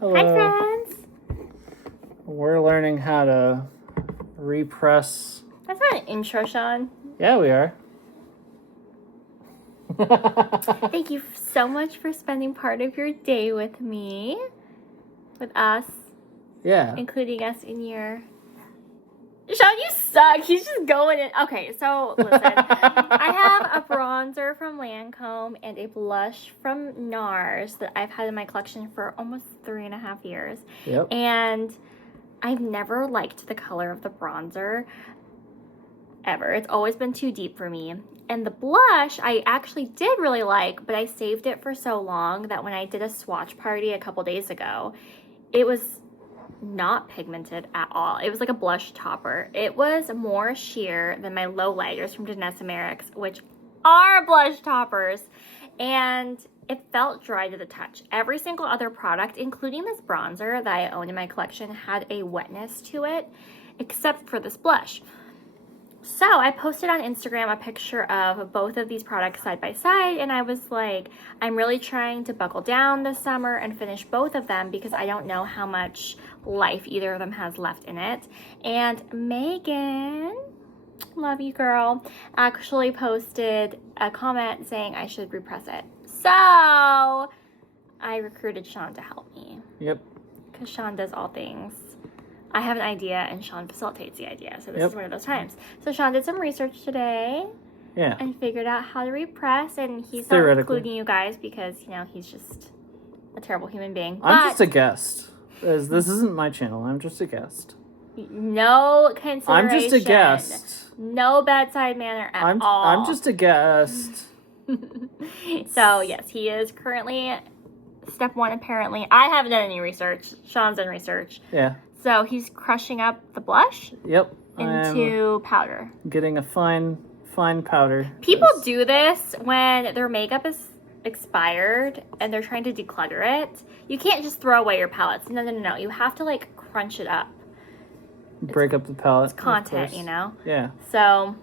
Hello. Hi, friends. We're learning how to repress. That's not an intro, Sean. Yeah, we are. Thank you so much for spending part of your day with me, with us. Yeah. Including us in your... Sean, you suck. He's just going in. Okay, so listen. I have a bronzer from Lancome and a blush from NARS that I've had in my collection for almost 3.5 years. Yep. And I've never liked the color of the bronzer ever. It's always been too deep for me. And the blush I actually did really like, but I saved it for so long that when I did a swatch party a couple days ago, it was not pigmented at all. It was like a blush topper. It was more sheer than my low lighters from Danessa Merrick's, which are blush toppers. And it felt dry to the touch. Every single other product, including this bronzer that I own in my collection, had a wetness to it, except for this blush. So I posted on Instagram a picture of both of these products side by side, and I was like, I'm really trying to buckle down this summer and finish both of them because I don't know how much life either of them has left in it. And Megan, love you girl, actually posted a comment saying I should repress it. So I recruited Sean to help me. Yep. Because Sean does all things. I have an idea and Sean facilitates the idea. So this is one of those times. So Sean did some research today. Yeah. And figured out how to repress. And he's not including you guys because, you know, he's just a terrible human being. I'm just a guest. This isn't my channel. I'm just a guest. No consideration. I'm just a guest. No bedside manner at all. I'm just a guest. So, yes, he is currently step one, apparently. I haven't done any research. Sean's done research. Yeah. So he's crushing up the blush into powder. Getting a fine powder. People do this when their makeup is expired and they're trying to declutter it. You can't just throw away your palettes. No. You have to like crunch it up. Break up the palette. It's content, you know? Yeah. So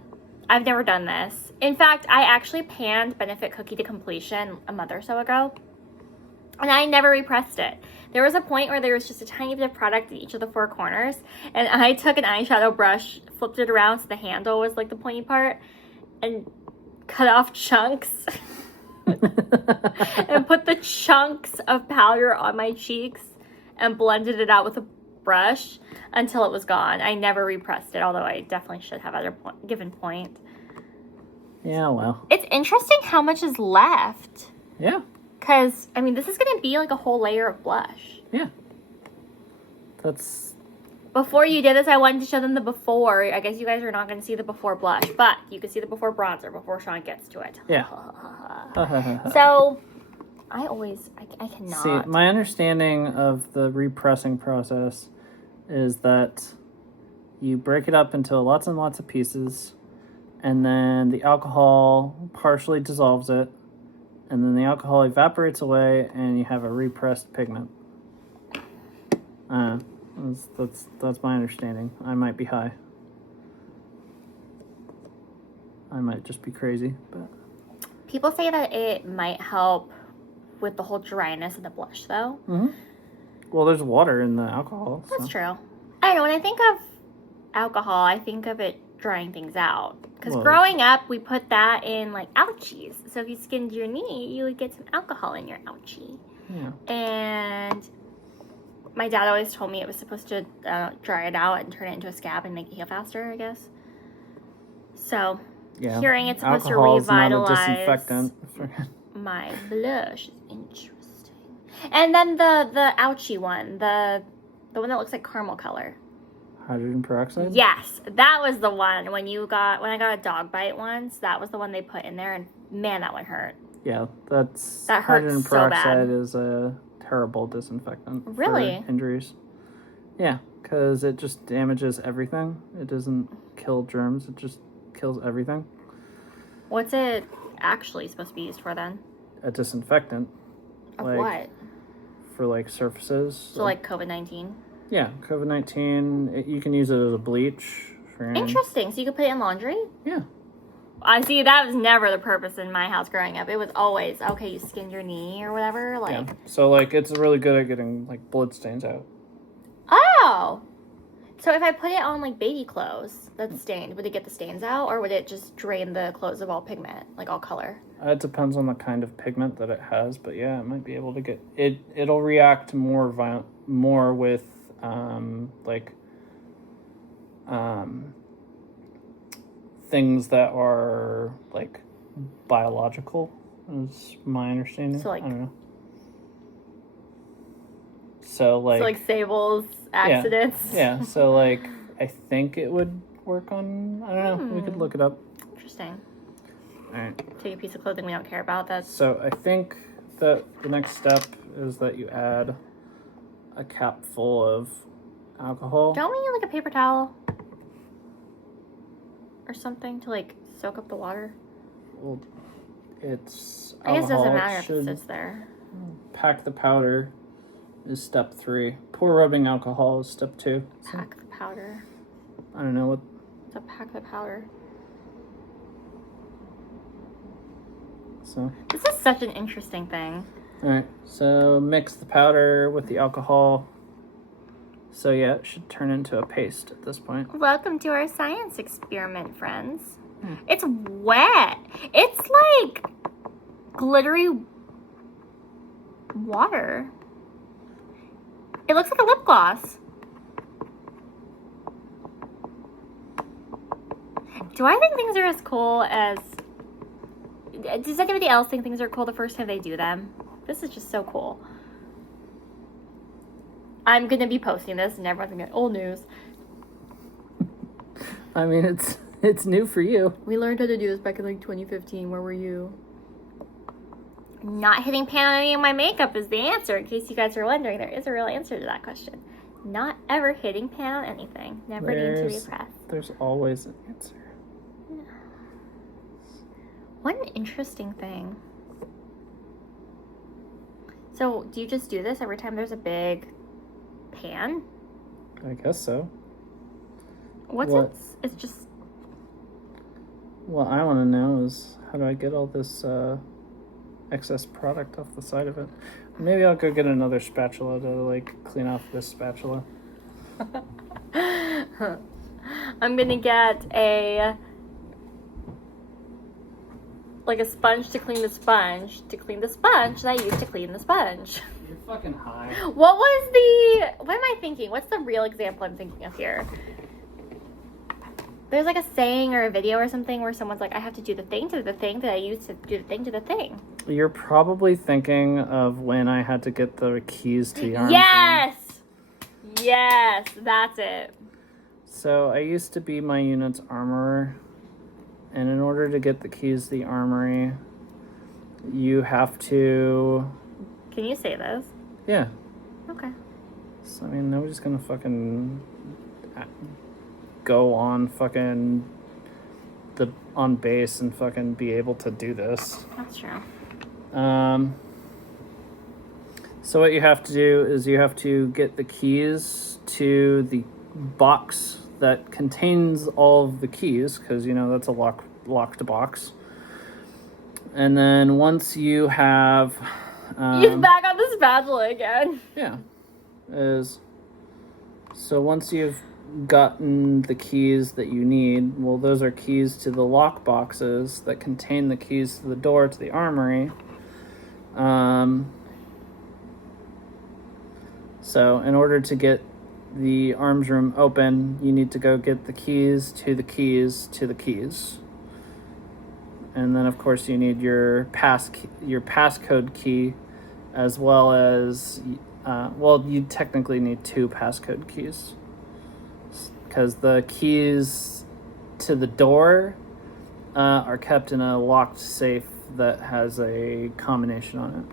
I've never done this. In fact, I actually panned Benefit Cookie to completion a month or so ago. And I never repressed it. There was a point where there was just a tiny bit of product in each of the four corners. And I took an eyeshadow brush, flipped it around so the handle was like the pointy part, and cut off chunks. And put the chunks of powder on my cheeks and blended it out with a brush until it was gone. I never repressed it, although I definitely should have at a given point. Yeah, well. It's interesting how much is left. Yeah. Because, I mean, this is going to be like a whole layer of blush. Yeah. That's... Before you did this, I wanted to show them the before. I guess you guys are not going to see the before blush, but you can see the before bronzer before Sean gets to it. Yeah. So, I cannot. See, my understanding of the repressing process is that you break it up into lots and lots of pieces, and then the alcohol partially dissolves it, and then the alcohol evaporates away, and you have a repressed pigment. That's my understanding. I might be high. I might just be crazy, but... People say that it might help with the whole dryness of the blush, though. Mm-hmm. Well, there's water in the alcohol. That's true. I don't know. When I think of alcohol, I think of it drying things out. Because growing up, we put that in, like, ouchies. So if you skinned your knee, you would get some alcohol in your ouchie. Yeah. And my dad always told me it was supposed to dry it out and turn it into a scab and make it heal faster, I guess. So, hearing it's supposed to revitalize disinfectant. My blush is interesting. And then the ouchie one, the one that looks like caramel color. Hydrogen peroxide? Yes, that was the one when I got a dog bite once. That was the one they put in there, and man, that one hurt. Yeah, that hurts hydrogen peroxide is a terrible disinfectant. Really? For injuries. Yeah, because it just damages everything. It doesn't kill germs. It just kills everything. What's it actually supposed to be used for then? A disinfectant. Of what? For like surfaces. So like COVID-19? Yeah, COVID-19. You can use it as a bleach. Interesting. So you could put it in laundry? Yeah. I see that was never the purpose in my house growing up. It was always, okay, you skinned your knee or whatever. Like, yeah. So, like, it's really good at getting, like, blood stains out. oh! So if I put it on, like, baby clothes that's stained, would it get the stains out? Or would it just drain the clothes of all pigment, like all color? It depends on the kind of pigment that it has, but yeah, it might be able to get... It'll react more with, things that are, like, biological, is my understanding. So, like... I don't know. So, like Sable's accidents? Yeah, so, like, I think it would work on... I don't know. We could look it up. Interesting. All right. Take a piece of clothing we don't care about. That's... So, I think that the next step is that you add a cap full of alcohol. Don't we need, like, a paper towel? Or something to, like, soak up the water? Well, it's I guess it doesn't alcohol. matter if it sits there. Pack the powder is step 3. Pour rubbing alcohol is step 2. Pack the powder. I don't know what... So pack the powder. So... This is such an interesting thing. Alright, so mix the powder with the alcohol. So yeah, it should turn into a paste at this point. Welcome to our science experiment, friends. It's wet. It's like glittery water. It looks like a lip gloss. Do I think things are as cool as... Does anybody else think things are cool the first time they do them? This is just so cool. I'm going to be posting this and everyone's going to get old news. I mean, it's new for you. We learned how to do this back in like 2015. Where were you? Not hitting pan on any of my makeup is the answer. In case you guys are wondering, there is a real answer to that question. Not ever hitting pan on anything. Never need to repress. There's always an answer. What an interesting thing. So, do you just do this every time there's a big pan? I guess so. What's What? It's just... What I want to know is, how do I get all this excess product off the side of it? Maybe I'll go get another spatula to, like, clean off this spatula. I'm gonna get a sponge to clean the sponge that I use to clean the sponge. You're fucking high. What am I thinking? What's the real example I'm thinking of here? There's like a saying or a video or something where someone's like, I have to do the thing to the thing that I used to do the thing to the thing. You're probably thinking of when I had to get the keys to the arm. Yes! Yes, that's it. So I used to be my unit's armorer, and in order to get the keys to the armory, you have to... Can you say this? Yeah. Okay. So, I mean, nobody's gonna fucking go on fucking on base and fucking be able to do this. That's true. So what you have to do is you have to get the keys to the box that contains all of the keys, because, you know, that's a locked box. And then once you have... He's back on the spatula again. Yeah. So once you've gotten the keys that you need, well, those are keys to the lock boxes that contain the keys to the door to the armory. So in order to get the arms room open, you need to go get the keys to the keys to the keys. And then, of course, you need your passcode key, as well as, you technically need 2 passcode keys, because the keys to the door are kept in a locked safe that has a combination on it.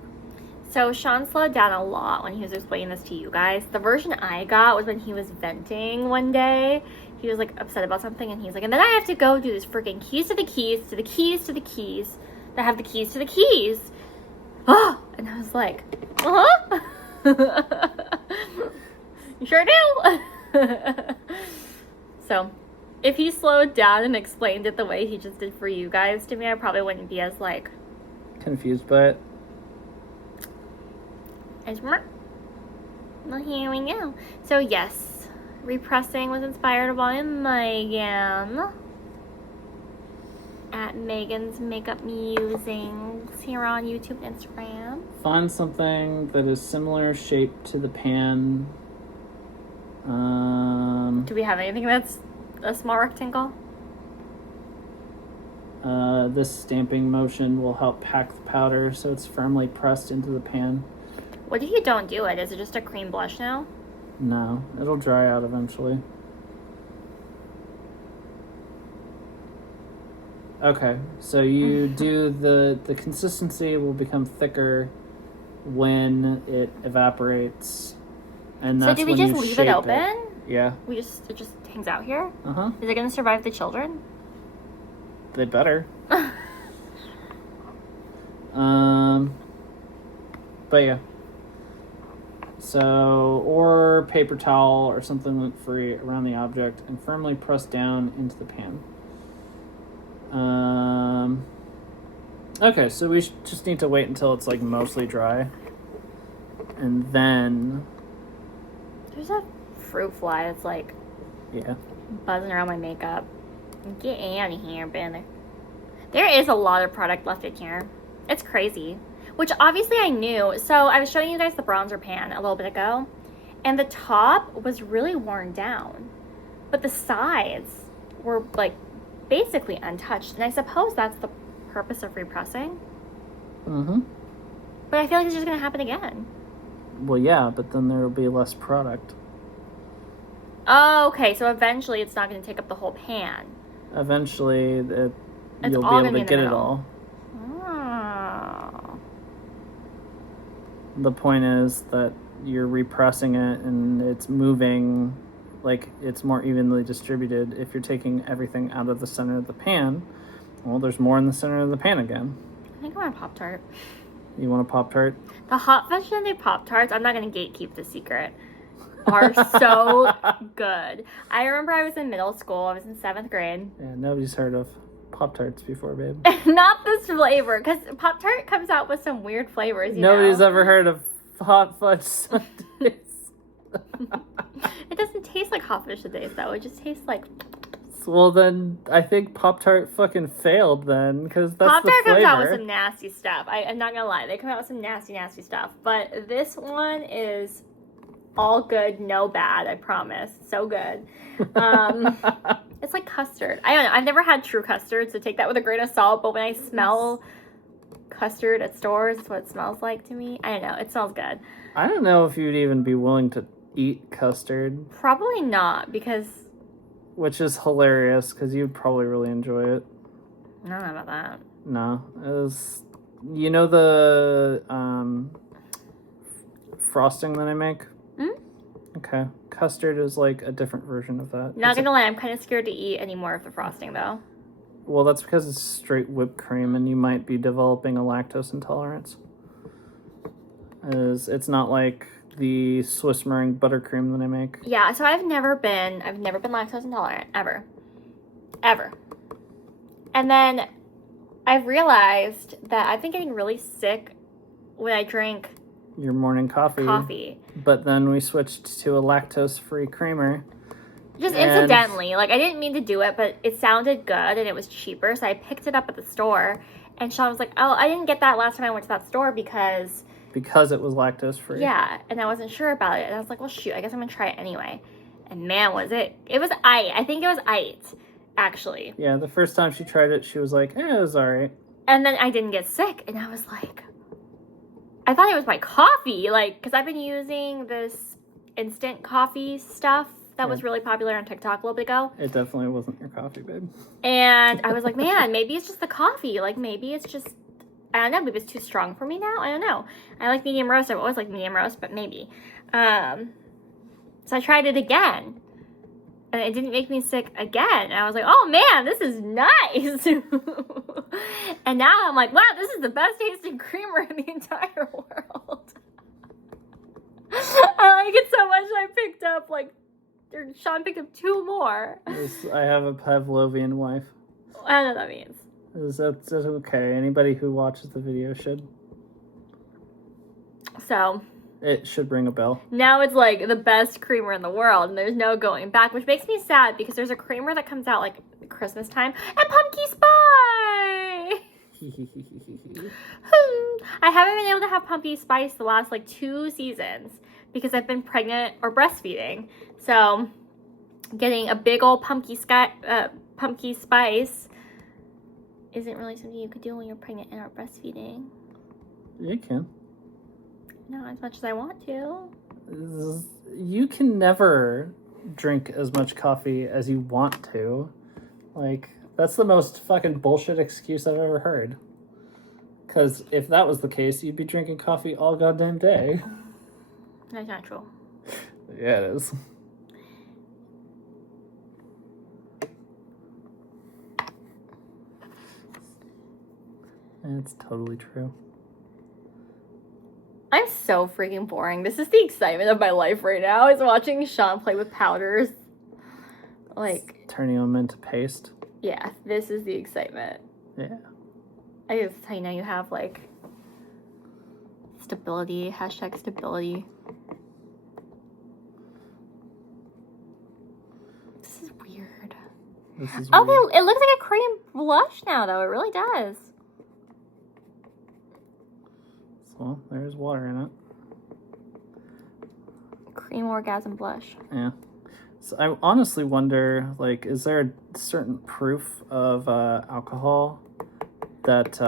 So Sean slowed down a lot when he was explaining this to you guys. The version I got was when he was venting one day. He was like upset about something, and he's like, and then I have to go do this freaking keys to the keys to the keys to the keys that have the keys to the keys. Oh, and I was like, you sure do. So If he slowed down and explained it the way he just did for you guys to me, I probably wouldn't be as, like... confused by it. Well, here we go. So, yes, repressing was inspired by Megan. At Megan's Makeup Musings here on YouTube and Instagram. Find something that is similar shape to the pan. Do we have anything that's a small rectangle? This stamping motion will help pack the powder so it's firmly pressed into the pan. What if you don't do it? Is it just a cream blush now? No, it'll dry out eventually. Okay, so you do the consistency will become thicker when it evaporates, and that's so do we when just you leave shape it open? Yeah. It just hangs out here? Uh-huh. Is it gonna survive the children? They better. But yeah. So, or paper towel or something lint-free around the object and firmly press down into the pan. Okay, so we just need to wait until it's like mostly dry. And then... There's a fruit fly that's like... yeah. buzzing around my makeup. Get out of here, Ben. There is a lot of product left in here. It's crazy. Which obviously I knew. So I was showing you guys the bronzer pan a little bit ago. And the top was really worn down. But the sides were like basically untouched. And I suppose that's the purpose of repressing. Mm-hmm. But I feel like it's just going to happen again. Well, yeah, but then there will be less product. Oh, okay. So eventually it's not going to take up the whole pan. Eventually, you'll be all able to gonna be in the get it middle. all. Oh. The point is that you're repressing it and it's moving, like it's more evenly distributed. If you're taking everything out of the center of the pan, well, there's more in the center of the pan again. I think I want a Pop-Tart. You want a Pop-Tart? The hot fudge sundae Pop-Tarts, I'm not going to gatekeep the secret, are so good. I remember I was in middle school. I was in 7th grade. Yeah, nobody's heard of Pop-Tarts before, babe. Not this flavor, because Pop-Tart comes out with some weird flavors, Nobody's ever heard of hot fudge sundaes. It doesn't taste like hot fudge sundaes, though. It just tastes like... Well, then, I think Pop-Tart fucking failed then, because that's the flavor. Pop-Tart comes out with some nasty stuff. I'm not gonna lie. They come out with some nasty, nasty stuff. But this one is all good, no bad, I promise. So good. It's like custard. I don't know. I've never had true custard, so take that with a grain of salt. But when I smell custard at stores, it's what it smells like to me. I don't know. It smells good. I don't know if you'd even be willing to eat custard. Probably not, because... Which is hilarious, because you'd probably really enjoy it. I don't know about that. No. It was... You know the frosting that I make? Mm? Okay. Custard is like a different version of that. Not gonna lie, I'm kind of scared to eat any more of the frosting, though. Well, that's because it's straight whipped cream, and you might be developing a lactose intolerance. It's not like the Swiss meringue buttercream that I make. Yeah, so I've never been lactose intolerant, ever. And then I've realized that I've been getting really sick when I drink your morning coffee. But then we switched to a lactose-free creamer. Just incidentally. Like, I didn't mean to do it, but it sounded good and it was cheaper, so I picked it up at the store. And Sean was like, oh, I didn't get that last time I went to that store because it was lactose-free. Yeah, and I wasn't sure about it. And I was like, well, shoot, I guess I'm going to try it anyway. And man, was it. It was I think it was actually. Yeah, the first time she tried it, she was like, it was all right. And then I didn't get sick, and I was like, I thought it was my coffee, like, because I've been using this instant coffee stuff that was really popular on TikTok a little bit ago. It definitely wasn't your coffee, babe. And I was like, man, maybe it's just the coffee. Like, maybe it's just, I don't know, maybe it's too strong for me now. I don't know. I like medium roast. I've always liked medium roast, but maybe. So I tried it again. And it didn't make me sick again. And I was like, oh man, this is nice. And now I'm like, wow, this is the best tasting creamer in the entire world. I like it so much I picked up like Sean picked up 2 more. I have a Pavlovian wife. I don't know what that means. That's okay. Anybody who watches the video should. So it should ring a bell. Now it's like the best creamer in the world, and there's no going back, which makes me sad because there's a creamer that comes out like Christmas time, and pumpkin spice. I haven't been able to have pumpkin spice the last like 2 seasons because I've been pregnant or breastfeeding. So getting a big old pumpkin spice isn't really something you could do when you're pregnant and are breastfeeding. You can. Not as much as I want to. You can never drink as much coffee as you want to. Like, that's the most fucking bullshit excuse I've ever heard. Because if that was the case, you'd be drinking coffee all goddamn day. That's not true. Yeah, it is. It's totally true. I'm so freaking boring. This is the excitement of my life right now, is watching Sean play with powders. Like, it's turning them into paste. Yeah, this is the excitement. Yeah. I just how you know you have like stability, hashtag stability. This is weird. Okay, it looks like a cream blush now though, it really does. Well, there's water in it. Cream orgasm blush. Yeah. So I honestly wonder, like, is there a certain proof of alcohol that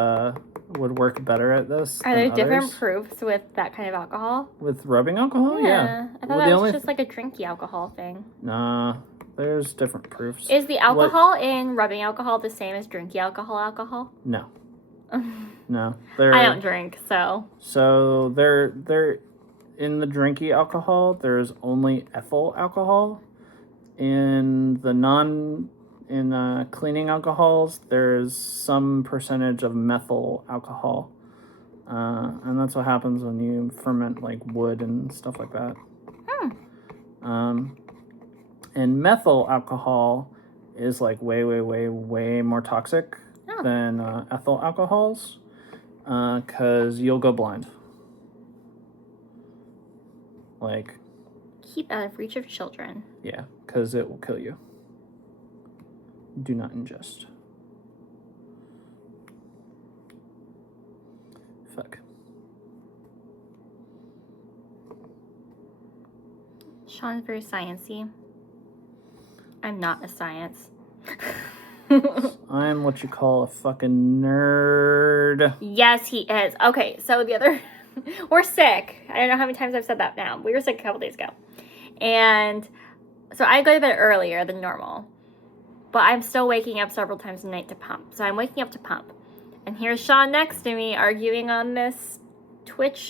would work better at this? Are there different others? proofs with that kind of alcohol? With rubbing alcohol? Yeah. I thought that was just like a drinky alcohol thing. Nah, there's different proofs. Is the alcohol in rubbing alcohol the same as drinky alcohol? No. No. I don't drink, so. So they're in the drinky alcohol, there's only ethyl alcohol. In the cleaning alcohols, there's some percentage of methyl alcohol. And that's what happens when you ferment like wood and stuff like that. And methyl alcohol is like way more toxic than ethyl alcohols, because you'll go blind. Like, keep out of reach of children. Yeah, because it will kill you. Do not ingest. Fuck. Sean's very sciencey. I'm not a science. I'm what you call a fucking nerd. Yes, he is. Okay, so the other... We're sick. I don't know how many times I've said that now. We were sick a couple days ago. And so I go to bed earlier than normal. But I'm still waking up several times a night to pump. So I'm waking up to pump. And here's Sean next to me arguing on this TikTok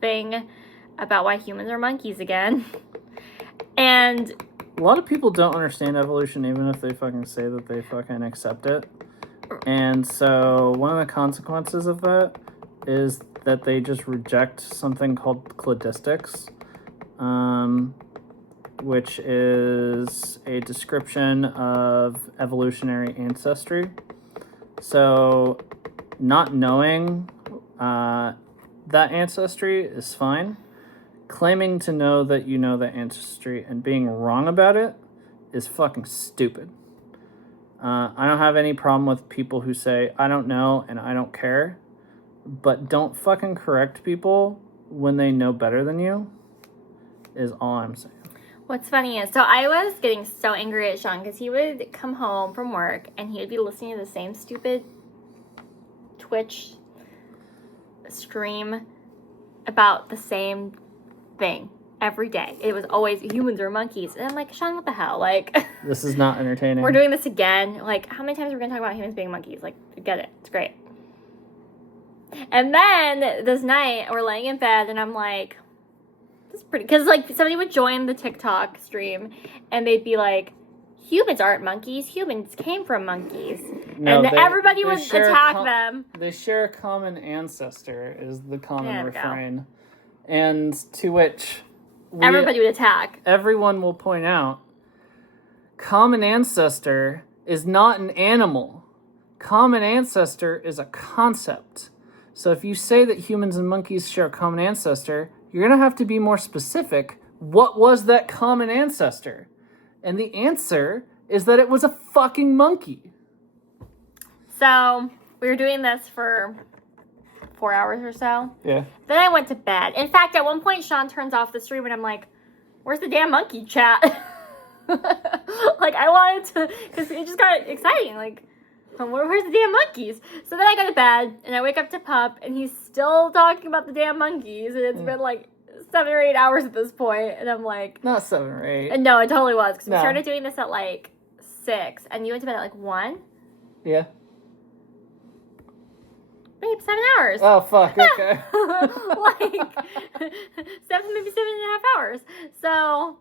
thing about why humans are monkeys again. And a lot of people don't understand evolution, even if they fucking say that they fucking accept it. And so one of the consequences of that is that they just reject something called cladistics, which is a description of evolutionary ancestry. So not knowing that ancestry is fine. Claiming to know that you know that ancestry and being wrong about it is fucking stupid. I don't have any problem with people who say, I don't know and I don't care. But don't fucking correct people when they know better than you, is all I'm saying. What's funny is, so I was getting so angry at Sean because he would come home from work and he would be listening to the same stupid Twitch stream about the same thing every day. It was always humans or monkeys. And I'm like, Sean, what the hell? Like, this is not entertaining. We're doing this again. Like, how many times are we going to talk about humans being monkeys? Like, get it. It's great. And then this night, we're laying in bed, and I'm like, this is pretty... Because, like, somebody would join the TikTok stream, and they'd be like, humans aren't monkeys. Humans came from monkeys. No, and everybody would attack them. They share a common ancestor, is the common refrain. And to which everybody would attack. Everyone will point out, common ancestor is not an animal. Common ancestor is a concept. So if you say that humans and monkeys share a common ancestor, you're going to have to be more specific. What was that common ancestor? And the answer is that it was a fucking monkey. So we were doing this for 4 hours or so. Yeah. Then I went to bed. In fact, at one point, Sean turns off the stream and I'm like, where's the damn monkey chat? Like, I wanted to, because it just got exciting. Like, where's the damn monkeys? So then I go to bed and I wake up to Pup and he's still talking about the damn monkeys. And it's been like 7 or 8 hours at this point. And I'm like, not 7 or 8. And no, it totally was. Because we started doing this at like 6 and you went to bed at like 1. Yeah. Babe, 7 hours. Oh, fuck, okay. Like, 7, maybe 7.5 hours. So,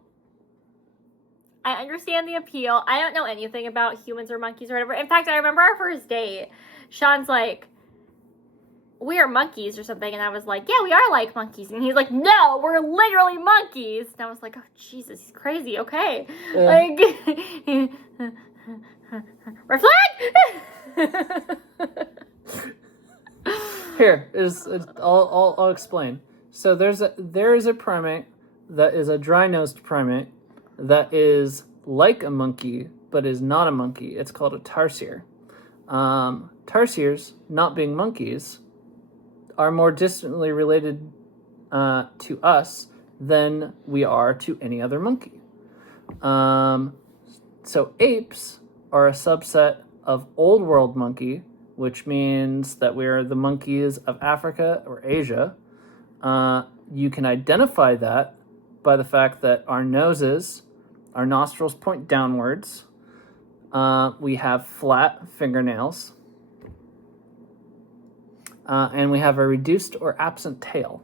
I understand the appeal. I don't know anything about humans or monkeys or whatever. In fact, I remember our first date. Sean's like, we are monkeys or something. And I was like, yeah, we are like monkeys. And he's like, no, we're literally monkeys. And I was like, oh, Jesus, he's crazy. Okay. Like, reflect! Here is I'll explain. So there is a primate that is a dry-nosed primate that is like a monkey but is not a monkey. It's called a tarsier. Tarsiers, not being monkeys, are more distantly related to us than we are to any other monkey. So apes are a subset of Old World monkey, which means that we're the monkeys of Africa or Asia. You can identify that by the fact that our nostrils point downwards. We have flat fingernails. And we have a reduced or absent tail.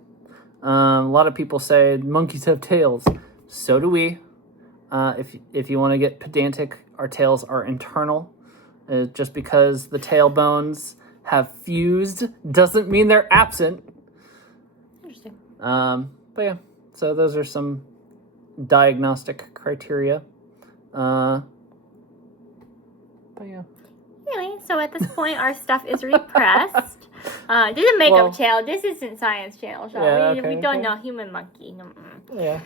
A lot of people say monkeys have tails. So do we. If you want to get pedantic, our tails are internal. Just because the tailbones have fused doesn't mean they're absent. Interesting. But yeah, so those are some diagnostic criteria. But yeah. Anyway, so at this point, our stuff is repressed. This is a makeup channel. This isn't science channel, Sean. Yeah, we don't know human monkey. Yeah.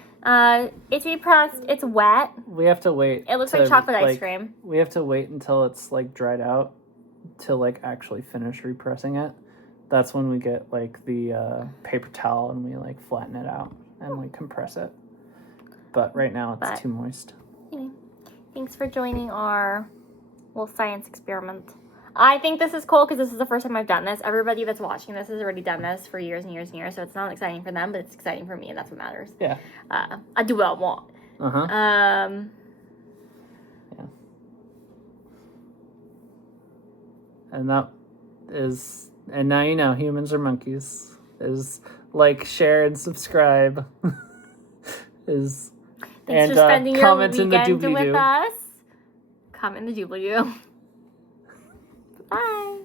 It's repressed. It's wet. We have to wait. It looks like chocolate ice cream. We have to wait until it's like dried out to like actually finish repressing it. That's when we get like the paper towel and we like flatten it out and like compress it. But right now it's too moist. Anyway, thanks for joining our little science experiment. I think this is cool because this is the first time I've done this. Everybody that's watching this has already done this for years and years and years, so it's not exciting for them, but it's exciting for me, and that's what matters. Yeah. I do what I want. Yeah. And that is, and now you know, humans are monkeys. Is like, share, and subscribe. Thanks for spending your weekend with us. Comment in the doobly-doo. Bye.